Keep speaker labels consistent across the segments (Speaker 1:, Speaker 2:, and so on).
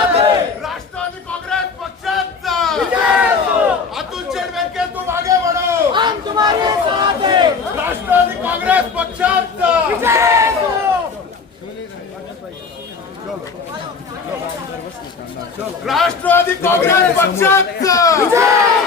Speaker 1: राष्ट्रवादी! काँग्रेस पक्षाचा! अतुल
Speaker 2: हम तुम्हारे साथ हैं।
Speaker 1: राष्ट्रवादी काँग्रेस पक्षाचा! राष्ट्रवादी काँग्रेस पक्षाचा!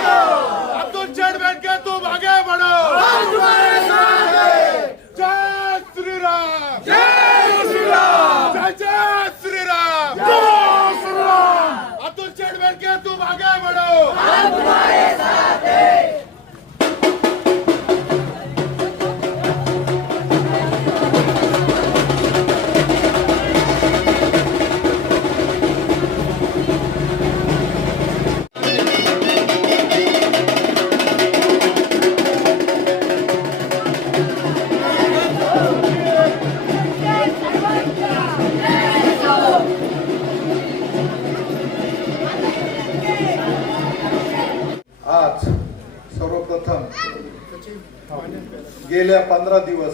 Speaker 3: गेल्या पंधरा दिवस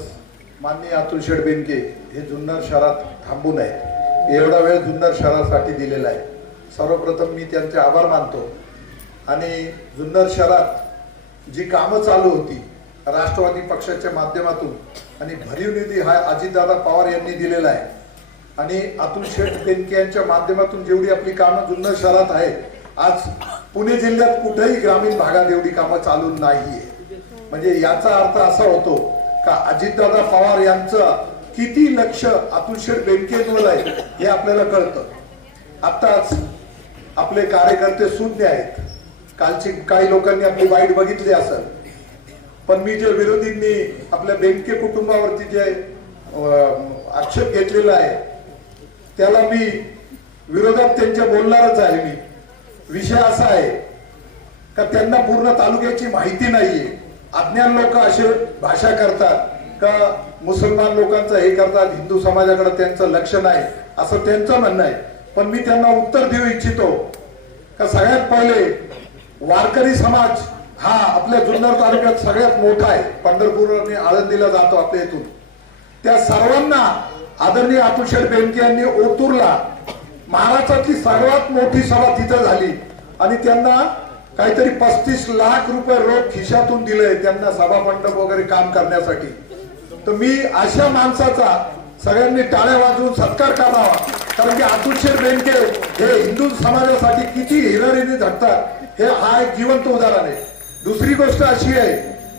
Speaker 3: माननीय अतुल शेठ बेनके हे जुन्नर शहरात थांबून आहेत. एवढा वेळ जुन्नर शहरासाठी दिलेला आहे. सर्वप्रथम मी त्यांचे आभार मानतो. आणि जुन्नर शहरात जी कामं चालू होती राष्ट्रवादी पक्षाच्या माध्यमातून आणि भरीव निधी हा अजितदादा पवार यांनी दिलेला आहे. आणि अतुल शेठ बेनके यांच्या माध्यमातून जेवढी आपली कामं जुन्नर शहरात आहेत आज पुणे जिल्ह्यात कुठेही ग्रामीण भागात एवढी कामं चालू नाहीये. म्हणजे याचा अर्थ असा होतो का अजितदादा पवार यांचं किती लक्ष अतुलशेठ शेठ आहे हे आपल्याला कळतं. आत्ताच आपले कार्यकर्ते शून्य आहेत. कालची काही लोकांनी आपली वाईट बघितली असेल. पण मी जे विरोधींनी आपल्या बेंके कुटुंबावरती जे आक्षेप घेतलेला आहे त्याला मी विरोधात त्यांच्या बोलणारच आहे मी. विषय असा आहे का त्यांना पूर्ण तालुक्याची माहिती नाहीये. अज्ञान लोक अशी भाषा करतात का मुसलमान लोकांचं हे करतात हिंदू समाजाकडे त्यांचं लक्ष नाही असं त्यांचं म्हणणं आहे. पण मी त्यांना उत्तर देऊ इच्छितो का सगळ्यात पहिले वारकरी समाज हा आपल्या जुन्नर तालुक्यात सगळ्यात मोठा आहे. पंढरपूर आणि आळंदीला जातो आपल्या इथून. त्या सर्वांना आदरणीय अतुलशेठ बेनके यांनी ओतूरला महाराष्ट्रातली सर्वात मोठी सभा तिथं झाली. आणि त्यांना काहीतरी पस्तीस लाख रुपये रोख खिशातून दिले त्यांना सभा मंडप वगैरे काम करण्यासाठी. तर मी अशा माणसाचा सगळ्यांनी टाळ्या वाजवून सत्कार करावा. कारण की अतुलशेर बेनके हे हिंदू समाजासाठी किती हिरहिरी झटतात हे हा एक जिवंत उदाहरण आहे. दुसरी गोष्ट अशी आहे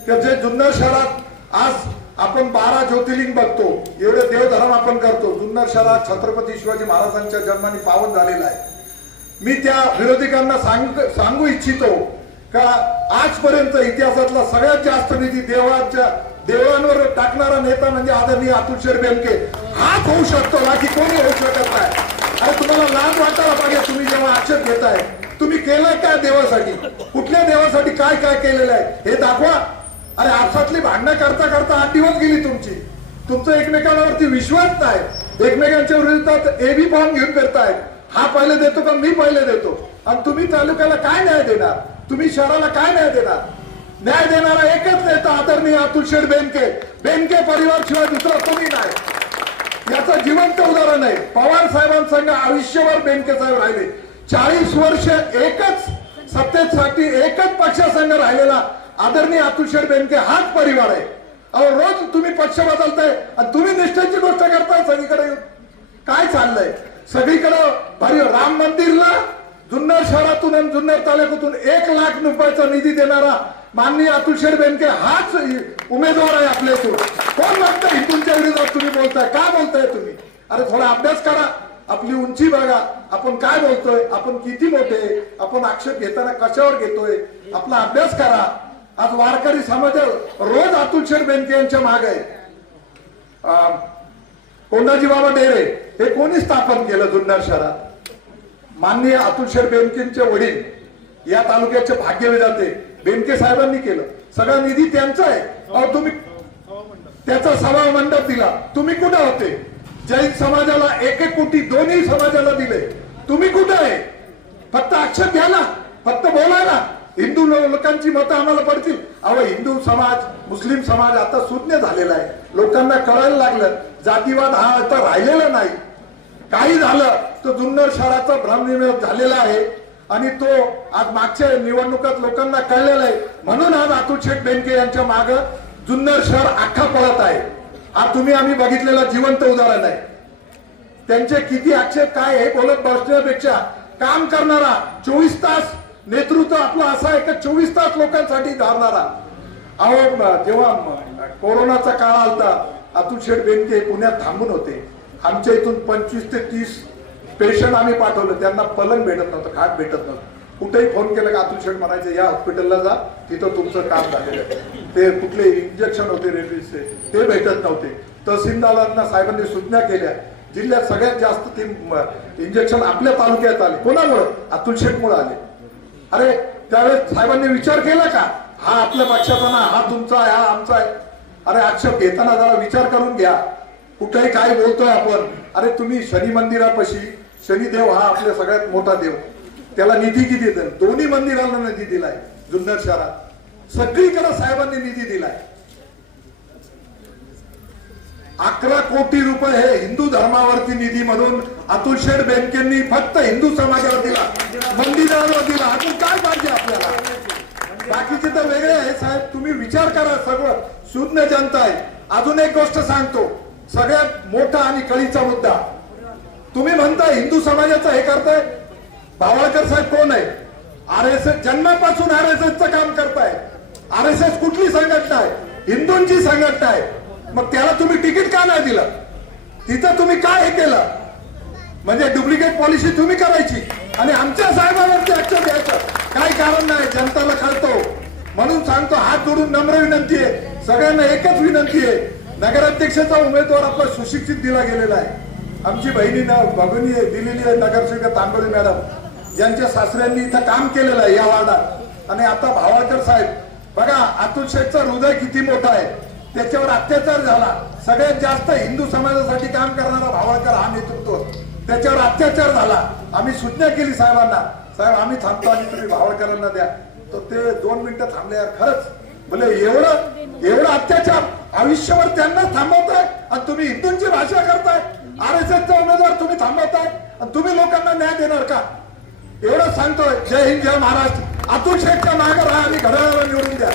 Speaker 3: की जे जुन्नर शहरात आज आपण बारा ज्योतिर्लिंग बघतो एवढे देवधर्म आपण करतो. जुन्नर शहरात छत्रपती शिवाजी महाराजांच्या जन्माने पावन झालेला आहे. मी त्या विरोधकांना सांग सांगू इच्छितो का आजपर्यंत इतिहासातला सगळ्यात जास्त निधी देवाच्या देवांवर टाकणारा नेता म्हणजे आदरणीय अतुल शेठ बेनके. हाच होऊ शकतो बाकी कोणी होऊ शकत नाही. अरे तुम्हाला लाज वाटायला पाहिजे तुम्ही जेव्हा आक्षेप घेताय. तुम्ही केलंय काय देवासाठी? कुठल्या देवासाठी काय काय केलेलं आहे? हे दाखवा. अरे आपसातली भांडणं करता करता आठ दिवस गेली तुमची. तुमचं एकमेकांवरती विश्वास नाही. एकमेकांच्या विरोधात एबी फॉर्म घेऊन करतायत हा पहिले देतो का मी पहिले देतो? आणि तुम्ही तालुक्याला काय न्याय देणार? तुम्ही शहराला काय न्याय देणार? न्याय देणारा एकच नेता आदरणीय अतुल शेठ बेनके. बेनके परिवार शिवाय दुसरा कोणी नाही. याचं जिवंत उदाहरण आहे. पवार साहेबांसंग आयुष्यभर बेनके साहेब राहिले. चाळीस वर्ष एकच सत्तेसाठी एकच पक्षासंघ राहिलेला आदरणीय अतुल शेठ बेनके हाच परिवार आहे. अहो रोज तुम्ही पक्ष बदलताय आणि तुम्ही निष्ठेची गोष्ट करताय सगळीकडे काय चाललंय? सगळीकडं भारी राम मंदिरला जुन्नर शहरातून आणि जुन्नर तालुक्यातून एक लाख रुपयाचा निधी देणारा माननीय अतुल शेठ बेनके हाच उमेदवार आहे आपल्या इथून. कोण म्हणतं हिंदूंच्या विरोधात तुम्ही बोलताय? का बोलताय तुम्ही? अरे थोडा अभ्यास करा. आपली उंची बघा. आपण काय बोलतोय? आपण किती मोठे आपण आक्षेप घेताना कशावर घेतोय? आपला अभ्यास करा. आज वारकरी समाज रोज अतुल शेठ बेनके यांच्या माग आहे. अं, कोंडाजी बाबा डेरे हे कोणी स्थापन केलं जुन्नर शहरात? माननीय अतुल शेठ बेनकेंचे वडील या तालुक्याचे भाग्य विधाते बेनके साहेबांनी केलं. सगळा निधी त्यांचा आहे. अहो तुम्ही त्याचा सभा मंडप दिला. तुम्ही कुठे होते? जैन समाजाला एक एक कोटी दोन्ही समाजाला दिले. तुम्ही कुठे आहे? फक्त अक्षर घ्या ना. फक्त बोला ना. हिंदू लोकांची मतं आम्हाला पडतील. अहो हिंदू समाज मुस्लिम समाज आता शून्य झालेला आहे. लोकांना कळायला लागलं. जातीवाद हा आता राहिलेला नाही. काही झालं तर जुन्नर शहराचा भ्रमनिवेश झालेला आहे आणि तो आज मागच्या निवडणुकात लोकांना कळलेला आहे. म्हणून आज अतुल शेठ बेनके यांच्या माग जुन्नर शहर अख्खा पळत आहे. हा तुम्ही आम्ही बघितलेला जिवंत उदाहरण आहे. त्यांचे किती आक्षेप काय हे बोलत बसण्यापेक्षा काम करणारा चोवीस तास नेतृत्व आपलं असं आहे का चोवीस तास लोकांसाठी धारणारा? अहो जेव्हा कोरोनाचा काळ आलता अतुल शेठ बेनके पुण्यात थांबून होते. आमच्या इथून पंचवीस ते तीस पेशंट आम्ही पाठवलं. त्यांना पलंग भेटत नव्हतं खाट भेटत नव्हतं. कुठेही फोन केला का अतुल शेठ म्हणायचे या हॉस्पिटलला जा तिथं तुमचं काम झालेलं आहे. ते कुठले इंजेक्शन होते रेल्वेचे ते भेटत नव्हते. तहसीलदारांना साहेबांनी सूचना केल्या. जिल्ह्यात सगळ्यात जास्त ते इंजेक्शन आपल्या तालुक्यात आले. कोणामुळं? अतुल शेठमुळे आले. अरे त्यावेळेस साहेबांनी विचार केला का? हा आपल्या पक्षाचा ना हा तुमचा आहे हा आमचा आहे. अरे आक्षेप घेताना जरा विचार करून घ्या. कुठेही काय बोलतोय आपण. अरे तुम्ही शनी मंदिरापाशी शनिदेव हा आपल्या सगळ्यात मोठा देव. त्याला निधी किती देत दोन्ही मंदिराला निधी दिलाय जुन्नर शहरात. सगळीकडे साहेबांनी निधी दिलाय. अकरा कोटी रुपये हे हिंदू धर्मावरती निधी म्हणून अतुल शेठ बँकेंनी फक्त हिंदू समाजावर दिला मंदिरावर दिला अजून काय पाहिजे आपल्याला? बाकीचे तर वेगळे आहे साहेब. तुम्ही विचार करा सगळं. शून्य जनता आहे. अजून एक गोष्ट सांगतो. सगळ्यात मोठा आणि कळीचा मुद्दा. तुम्ही म्हणता हिंदू समाजाचं हे करताय? भावाळकर साहेब कोण आहे? आर एस एस जन्मापासून आर एस एसचं काम करताय. आर एस एस कुठली संघटना आहे? हिंदूंची संघटना आहे. मग त्याला तुम्ही तिकीट का नाही दिलं? तिथं तुम्ही काय हे केलं? म्हणजे डुप्लिकेट पॉलिसी तुम्ही करायची. आणि आमच्या साहेबांवरती अक्षर द्यायचं काय कारण नाही जनताला कळतो. म्हणून सांगतो हात जोडून नम्र विनंती आहे. सगळ्यांना एकच विनंती आहे. नगराध्यक्षाचा उमेदवार आपला सुशिक्षित दिला गेलेला आहे. आमची बहिणीनं भगिनी दिलेली आहे नगरसेविका तांबळे मॅडम. ज्यांच्या सासऱ्यांनी इथं काम केलेलं आहे या वार्डात. आणि आता भावाळकर साहेब बघा अतुल शेठचा हृदय किती मोठा आहे. त्याच्यावर अत्याचार झाला. सगळ्यात जास्त हिंदू समाजासाठी काम करणारा भावाळकर हा नेतृत्व. त्याच्यावर अत्याचार झाला. आम्ही सूचना केली साहेबांना. साहेब आम्ही थांबतो आणि तुम्ही भावाळकरांना द्या. तर ते दोन मिनिटं थांबले यार खरंच. बोले एवढं एवढं अत्याचार आयुष्यभर त्यांना थांबवताय आणि तुम्ही हिंदूंची भाषा करताय. आर एस एसचा उमेदवार तुम्ही थांबवताय आणि तुम्ही लोकांना न्याय देणार का? एवढं सांगतोय. जय हिंद जय महाराष्ट्र. अतुल शेठच्या मागे राहा आणि घड्याळाला निवडून द्या.